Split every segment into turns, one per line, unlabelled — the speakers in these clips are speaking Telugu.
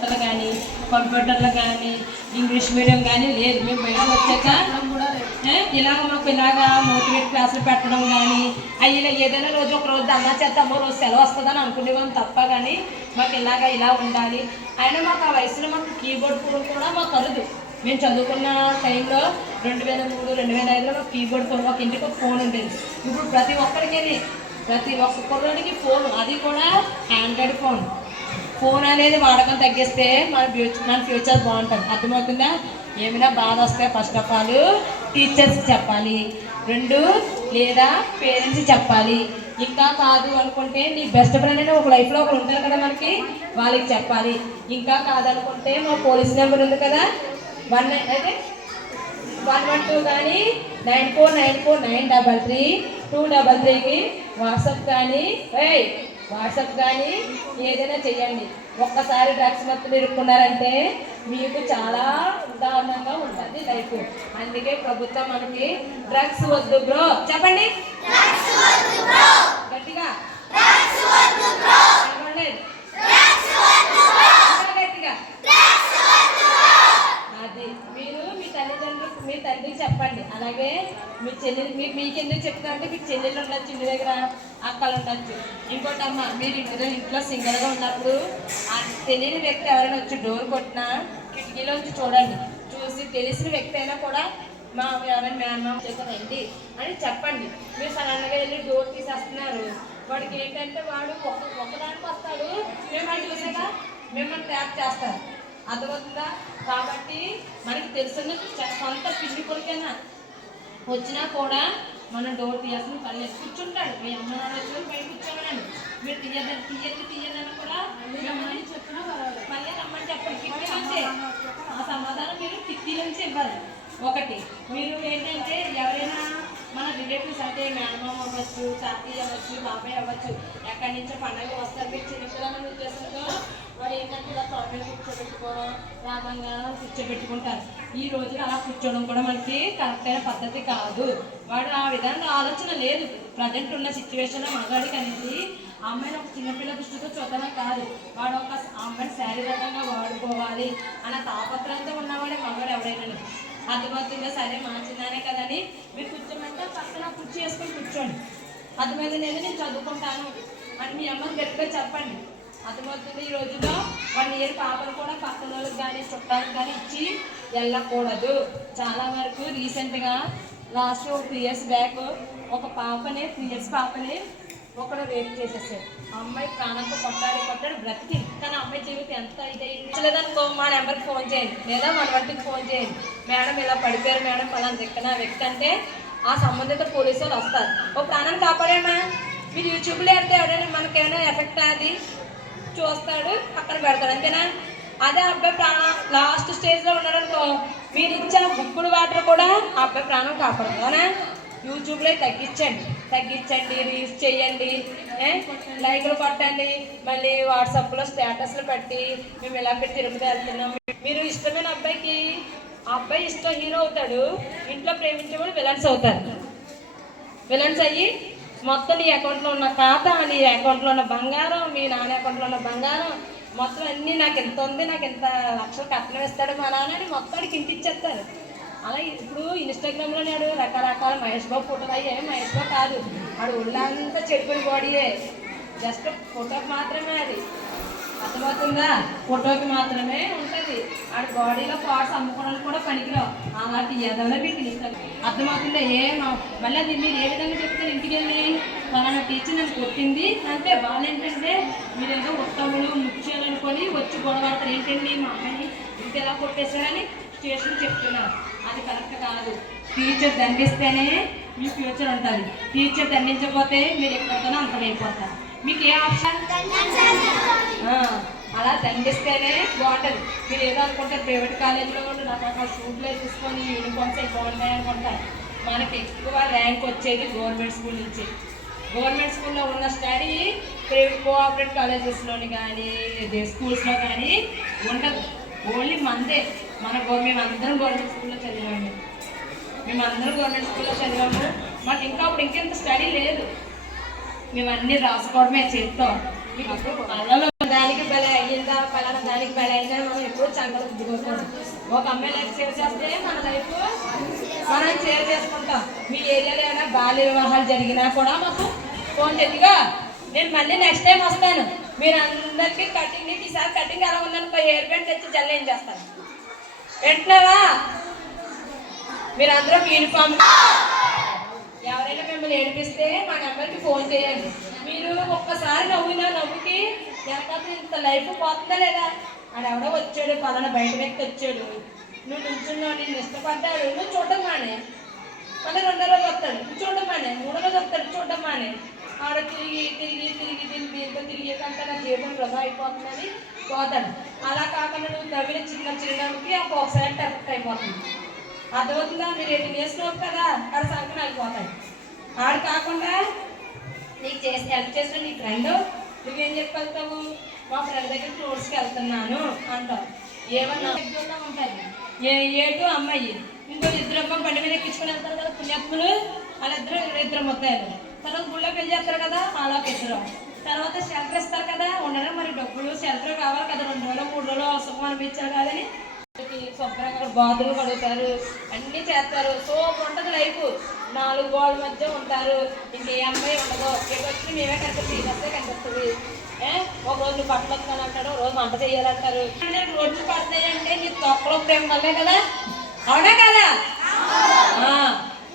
బట్టలు కానీ కంప్యూటర్లు కానీ ఇంగ్లీష్ మీడియం కానీ లేదు. మేము బయట వచ్చాక ఇలాగ మాకు ఇలాగా మోటివేట్ క్లాసులు పెట్టడం కానీ అయ్యిలా ఇలా ఏదైనా రోజు ఒక రోజు అన్నా చేద్దామో రోజు సెలవు వస్తుందని అనుకునేవాం తప్ప కానీ మాకు ఇలాగ ఇలా ఉండాలి. అయినా మాకు ఆ వయసులో మాకు కీబోర్డ్ కూడా కూడా మాకు కలదు మేము చదువుకున్న టైంలో రెండు వేల మూడు రెండు వేల ఐదులో మాకు కీబోర్డ్ ఫోన్ ఒక ఇంటికి ఒక ఫోన్ ఉండేది. ఇప్పుడు ప్రతి ఒక్కరికి ప్రతి ఒక్క కుర్రాడికి ఫోన్ అది కూడా ఆండ్రాయిడ్ ఫోన్ ఫోన్ అనేది వాడకం తగ్గిస్తే మన ఫ్యూచర్ మన ఫ్యూచర్ బాగుంటుంది. అర్థమవుతుందా? ఏమైనా బాధ వస్తే ఫస్ట్ ఆఫ్ ఆల్ టీచర్స్ చెప్పాలి. రెండు లేదా పేరెంట్స్ చెప్పాలి. ఇంకా కాదు అనుకుంటే నీ బెస్ట్ ఫ్రెండ్ అని ఒక లైఫ్లో ఒకరు ఉంటారు కదా మనకి వాళ్ళకి చెప్పాలి. ఇంకా కాదనుకుంటే మా పోలీస్ నెంబర్ ఉంది కదా వన్ అయితే వన్ వన్ టూ కానీ nine four nine four nine double three two double త్రీకి వాట్సాప్ కానీ వాట్సాప్ కానీ ఏదైనా చేయండి ఒక్కసారి డ్రగ్స్ మత్తులు ఇరుక్కున్నారంటే మీకు చాలా దారుణంగా ఉంటుంది లైఫ్. అందుకే ప్రభుత్వం మనకి డ్రగ్స్ వద్దు బ్రో. చెప్పండి గట్టిగా ఏమనలేదు? ఇంకా గట్టిగా అది మీరు మీ తల్లిదండ్రులు మీ తండ్రికి చెప్పండి అలాగే మీ చెల్లెలు మీ మీకు ఎందుకు చెప్తా అంటే మీకు చెల్లెలు ఉండొచ్చు ఇంటి దగ్గర అక్కలు ఉండొచ్చు. ఇంకోటి అమ్మ మీరు ఇంటి ఇంట్లో సింగల్గా ఉన్నప్పుడు ఆ తెలియని వ్యక్తి ఎవరైనా వచ్చి డోర్ కొట్టినా కిటికీలోంచి చూడండి. చూసి తెలిసిన వ్యక్తి అయినా కూడా మా ఎవరైనా మేనమా చేశారండి అని చెప్పండి. మీరు సడన్గా వెళ్ళి డోర్ తీసేస్తున్నారు. వాడికి ఏంటంటే వాడు ఒక ఒకదానికి వస్తాడు. మిమ్మల్ని చూసాక మిమ్మల్ని ట్యాప్ చేస్తారు అర్థమవుతుందా? కాబట్టి మనకి తెలిసిన సొంత పిల్లి కొడుకైనా వచ్చినా కూడా మనం డోర్ తీయాల్సిన పని లేదు. కూర్చుంటాడు. మీ అమ్మ నాన్న వచ్చి బయట కూర్చోమనండి. మీరు తీయద్దని తీయద్దు తీయద్దని కూడా మిమ్మల్ని మళ్ళీ రమ్మని చెప్పండి. కిట్టి ఆ సమాధానం మీరు కిట్టి నుంచి ఇవ్వాలి ఒకటి మీరు ఏంటంటే ఎవరైనా మన రిలేటివ్స్ అంటే మేనమామ అవ్వచ్చు తాతయ్య అవ్వచ్చు బాబాయ్ అవ్వచ్చు ఎక్కడి నుంచో పండగ వస్తారు. మీరు చిన్నపిల్లల ఉద్దేశంతో వాడు ఏంటంటే ఇలా తొందరగా కూర్చోబెట్టుకోవడం రామంగా కూర్చోబెట్టుకుంటారు. ఈ రోజు అలా కూర్చోవడం కూడా మనకి కరెక్ట్ అయిన పద్ధతి కాదు. వాడు ఆ విధంగా ఆలోచన లేదు. ప్రజెంట్ ఉన్న సిచ్యువేషన్లో మగాడికి అనేది ఆ అమ్మాయిని ఒక చిన్నపిల్ల దృష్టితో చూద్దామని కాదు. వాడు ఒక అమ్మాయిని శారీరకంగా వాడుకోవాలి అన్న తాపత్రయంతో ఉన్నవాడే మగాడు ఎవడైనా అర్థమవుతుందా సరే మార్చిందానే కదని మీరు కూర్చోమంటే పక్కన కుర్చీ వేసుకొని కూర్చోండి. అర్థమైందనేది నేను చదువుకుంటాను. అని మీ అమ్మకి గట్టిగా చెప్పండి. అర్థమవుతుంది ఈ రోజుల్లో వన్ ఇయర్ పాపలు కూడా పక్కన వాళ్ళకి కానీ చుట్టాలకు కానీ ఇచ్చి వెళ్ళకూడదు. చాలా వరకు రీసెంట్గా లాస్ట్ ఒక త్రీ ఇయర్స్ బ్యాక్ ఒక పాపని త్రీ ఇయర్స్ పాపని ఒకడు రేప్ చేసేసాడు. అమ్మాయి ప్రాణంతో కొట్టాడు కొట్టాడు బ్రతికి కానీ అమ్మాయి జీవితం ఎంత ఇదైంది? లేదనుకో మా నెంబర్కి ఫోన్ చేయండి. లేదా మన వంటికి ఫోన్ చేయండి. మేడం ఇలా పడిపోయారు మేడం అలా దిక్కన వ్యక్తి అంటే ఆ సంబంధిత పోలీసు వాళ్ళు వస్తారు. ఓ ప్రాణం కాపాడేమా మీరు యూట్యూబ్లో వెళ్తే ఎవరైనా మనకేమైనా ఎఫెక్ట్ అది? చూస్తాడు పక్కన పెడతాడు అంతేనా? అదే అబ్బాయి ప్రాణం లాస్ట్ స్టేజ్లో ఉన్నాడనుకో మీరు ఇచ్చిన బుక్కుడు వాటర్ కూడా ఆ అబ్బాయి ప్రాణం కాపాడదు అవునా? యూట్యూబ్లో తగ్గించండి. తగ్గించండి రీల్స్ చేయండి లైక్లు కొట్టండి మళ్ళీ వాట్సాప్లో స్టేటస్లు పెట్టి మేము ఇలా తిరుపతి వెళ్తున్నాం. మీరు ఇష్టమైన అబ్బాయికి ఆ అబ్బాయి ఇష్టం హీరో అవుతాడు ఇంట్లో ప్రేమించేవాడు విలన్స్ అవుతారు. విలన్స్ అయ్యి మొత్తం నీ అకౌంట్లో ఉన్న ఖాతా నీ అకౌంట్లో ఉన్న బంగారం మీ నాన్న అకౌంట్లో ఉన్న బంగారం మొత్తం అన్నీ నాకు ఎంత ఉంది నాకు ఎంత లక్షలు కట్నం ఇస్తాడు మా నాన్న అని మొత్తానికి ఇంటిచ్చేస్తారు అలా ఇప్పుడు ఇన్స్టాగ్రామ్లో నాడు రకరకాల మహేష్ బాబు ఫోటోలు అయ్యే. మహేష్ బాబు కాదు వాడు ఒళ్ళంతా చెడిపోయిన బాడీయే జస్ట్ ఫోటోకి మాత్రమే అది. అర్థమవుతుందా? ఫోటోకి మాత్రమే ఉంటుంది. ఆడు బాడీలో పార్ట్స్ అమ్ముకోవడానికి కూడా పనికిరావు. అలాంటి ఏదైనా మీకు ఇస్తారు అర్థమవుతుందా? ఏం మళ్ళీ అది మీరు ఏ విధంగా చెప్తారు? ఇంటికి వెళ్ళి ఫలానా టీచర్ నన్ను కొట్టింది అంటే వాళ్ళు ఏంటంటే మీరు ఏదో ఉత్తములు ముఖ్యాలనుకొని వచ్చి గొడవడతారు ఏంటండి మా అమ్మాయిని ఇంత ఎలా కొట్టేశారని స్టేషన్ చెప్తున్నారు. అది కరెక్ట్ కాదు. టీచర్ దండిస్తేనే మీ ఫ్యూచర్ ఉంటుంది. టీచర్ దండించకపోతే మీరు ఎక్కడికైనా అంతమైపోతారు. మీకు ఏ ఆప్షన్ అలా దండిస్తేనే బాగుంటుంది. మీరు ఏదో అనుకుంటారు ప్రైవేట్ కాలేజీలో కూడా రకరకాల షూట్లే తీసుకొని యూనిఫామ్స్ అవి బాగుంటాయి అనుకుంటారు. మనకి ఎక్కువ ర్యాంక్ వచ్చేది గవర్నమెంట్ స్కూల్ నుంచి. గవర్నమెంట్ స్కూల్లో ఉన్న స్టడీ ప్రైవేట్ కోఆపరేటివ్ కాలేజెస్లోని కానీ స్కూల్స్లో కానీ ఉండదు. ఓన్లీ మందే మన మేము అందరం గవర్నమెంట్ స్కూల్లో చదివాము. మేము అందరం గవర్నమెంట్ స్కూల్లో చదివాము. మాకు ఇంకా అప్పుడు ఇంకెంత స్టడీ లేదు. మేము అన్నీ రాసుకోవడమే చేస్తాం. దానికి బలి అయ్యిందా పలానా దానికి బలి అయిందా మనం ఎప్పుడు చంకలు దిగుతాం ఒక అమ్మాయి లైఫ్ సేవ్ చేస్తే మన లైఫ్ మనం షేర్ చేసుకుంటాం. మీ ఏరియాలో ఏమైనా బాల్య వివాహాలు జరిగినా కూడా మాకు ఫోన్ చేతిగా నేను మళ్ళీ నెక్స్ట్ టైం వస్తాను. మీరు అందరికీ కటింగ్ ఈసారి కటింగ్ ఎలా ఉందనుకో హెయిర్ బ్యాండ్ తెచ్చి జల్లేం చేస్తాను. వింటున్నావా మీరు అందరూ యూనిఫామ్ ఎవరైనా మిమ్మల్ని ఏడిపిస్తే మా నెంబర్కి ఫోన్ చేయండి. మీరు ఒక్కసారి నవ్వినా నవ్వుకి వెనకాల ఇంత లైఫ్ పోతుందా లేదా? ఆడ ఎవడో వచ్చాడు పలానా బయట వ్యక్తి వచ్చాడు. నువ్వు నిల్చున్నావు నేను ఇష్టపడ్డాడు నువ్వు చూడడం మానే మళ్ళీ రెండో రోజు వస్తాడు. నువ్వు చూడడం మానే మూడో రోజు వస్తాడు చూడడం మానే ఆడ తిరిగి తిరిగి తిరిగి తిరిగి దీంతో తిరిగికంటే నా జీవితం వృధా అయిపోతుందని పోతాను అలా కాకుండా నువ్వు తవ్విన చిన్న చిరునవ్వుకి ఒక ఒకసారి ఎఫెక్ట్ అయిపోతుంది. అర్థమవుతుందా? మీరు ఎన్ని చేసినావు కదా అక్కడ సంఖ్యలు అయిపోతాయి. ఆడు కాకుండా నీకు చేసి హెల్ప్ చేసిన నీ ఫ్రెండ్ నువ్వేం చెప్పగలుగుతావు? మా ఫ్రెండ్ దగ్గర ఫ్రూట్స్కి వెళ్తున్నాను అంటావు. ఏమన్నా? ఎగ్జామ్లో ఏ ఏటు అమ్మాయి. ఇంకో ఇద్దరు అమ్మ బండి మీద ఎక్కించుకొని వెళ్తారు కదా పుణ్యాత్ములు. వాళ్ళిద్దరు ఇద్దరు మొత్తాలు తర్వాత గుళ్ళో పెళ్ళి చేస్తారు కదా వాళ్ళకి ఇద్దరు తర్వాత షెల్టర్ ఇస్తారు కదా ఉండడం మరి డబ్బులు షెల్టర్ కావాలి కదా రెండు రోజులు మూడు రోజులు అవసరం అనిపించారు కాదని శుభ్రంగా అక్కడ బాతులు కడుగుతారు అన్నీ చేస్తారు. సో ఉంటుంది లైఫ్ నాలుగు గోడల మధ్య ఉంటారు. ఇంకే అమ్మాయి ఉండదు. వచ్చి మేమే కనిపిస్తుంది వస్తే కనిపిస్తుంది. ఒక రోజు నువ్వు బట్టలు వస్తాను అంటాడు ఒక రోజు వంట చేయాలంటారు రోడ్లు పడతాయంటే నీ తొక్కలో ప్రేమ వల్లే కదా? అవునా కదా?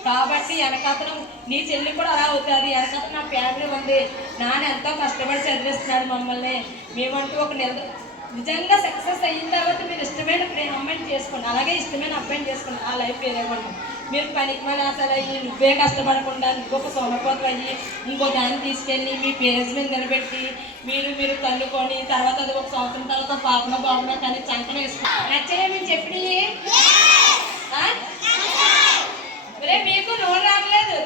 కాబట్టి వెనకాతనం నీ చెల్లి కూడా అలా అవుతుంది. వెనకాత నా ఫ్యామిలీ ఉంది. నాన్న ఎంతో కష్టపడి చదివిస్తున్నాడు మమ్మల్ని. మేమంటూ ఒక నిల నిజంగా సక్సెస్ అయిన తర్వాత మీరు ఇష్టమైన ప్రేమ అమ్మాయిని చేసుకోండి. అలాగే ఇష్టమైన అబ్బాయిని చేసుకోండి. ఆ లైఫ్ వేరేవ్వండి మీరు పనికి మళ్ళీ అసలు అయ్యి నువ్వే కష్టపడకుండా ఇంకొక సోమపోతం అయ్యి ఇంకో దాన్ని తీసుకెళ్ళి మీ పేరెంట్స్ మీద నిలబెట్టి మీరు మీరు తల్లుకొని తర్వాత అది ఒక సంవత్సరం తర్వాత పాపన బాబున కానీ చంకన వేసుకోండి. నచ్చలే మేము చెప్పినవి? మీకు నూనె రావట్లేదు.